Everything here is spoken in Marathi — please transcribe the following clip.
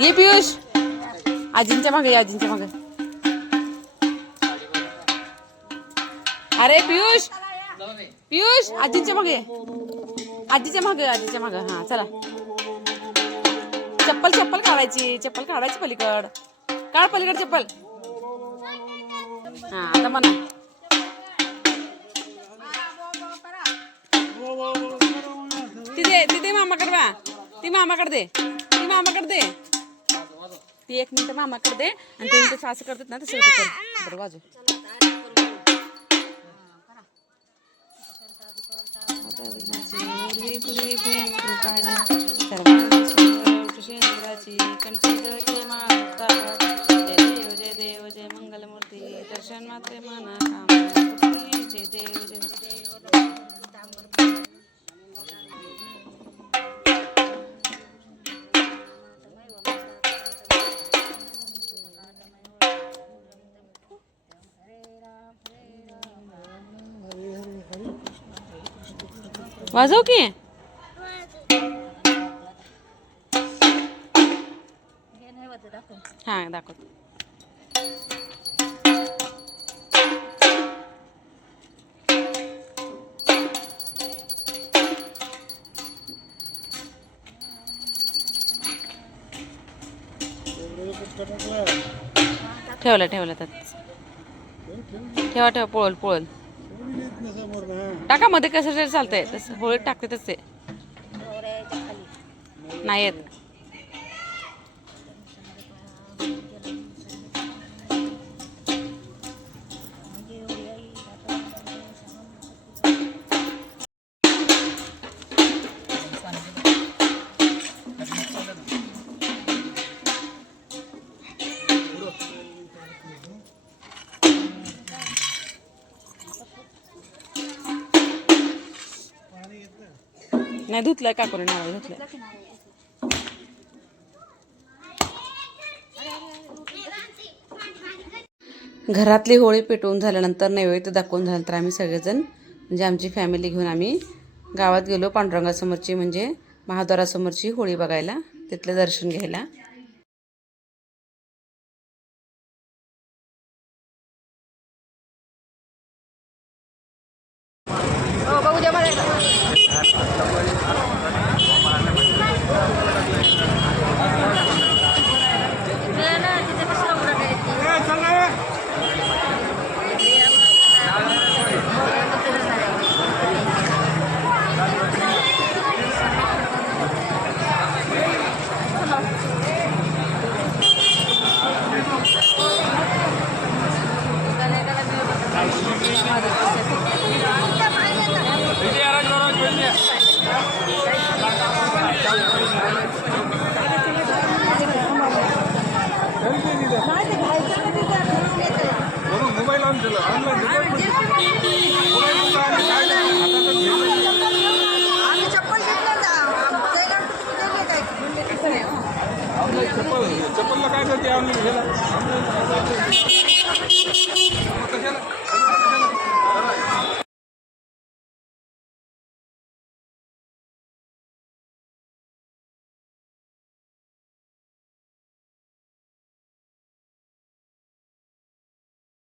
ये पियुष आजींच्या मागे आजींच्या मागे. अरे पियुष पियुष आजींच्या मागे आजीच्या मागे आजीच्या मागे. हा चला चप्पल चप्पल काढायची चप्पल काढायची पलीकड काढ पलीकड चप्पल. हा आता म्हणा ती दे मामाकडे बा ती मामाकडे दे ती मामाकडे दे ती 1 मिनिट मामाकडे दे आणि ते मिनिट सासू करतात ना तसं कर. बरं वाजव. जय देव जय मंगलमूर्ती दर्शन मात्रे मना जय देव जय वाजव की. हा दाखव. ठेवलं ठेवलं तर ठेवा ठेवा पोळल पोळल टाका मध्ये कसं चालतंय तसं होळीत टाकते तसे नाही येत. नाही धुतलंय काकूने नारळ धुतलंय. घरातली होळी पेटवून झाल्यानंतर नैवेद्य दाखवून झाल्यानंतर आम्ही सगळेजण म्हणजे आमची फॅमिली घेऊन आम्ही गावात गेलो पांडुरंगासमोरची म्हणजे महाद्वारासमोरची होळी बघायला तिथलं दर्शन घ्यायला.